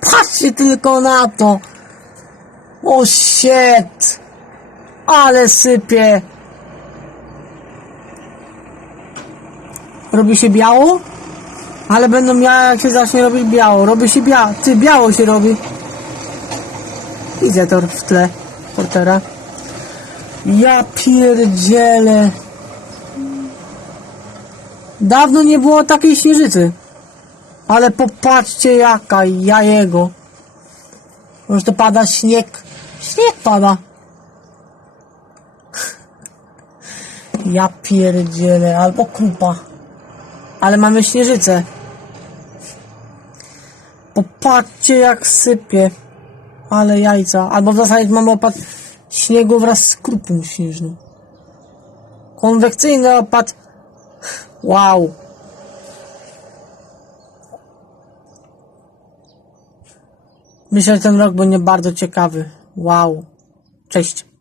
Popatrzcie tylko na to! O shit! Ale sypie! Robi się biało? Ale będą miała jak się zacznie robić biało. Robi się biało. Ty, biało się robi. Widzę to w tle portera. Ja pierdzielę. Dawno nie było takiej śnieżycy. Ale popatrzcie jaka jajego. Może to pada śnieg. Śnieg pada. Ja pierdzielę. Albo krupa. Ale mamy śnieżycę. Popatrzcie jak sypie. Ale jajca. Albo w zasadzie mamy opad śniegu wraz z krupą śnieżną. Konwekcyjny opad. Wow. Myślę, że ten rok będzie bardzo ciekawy. Wow. Cześć.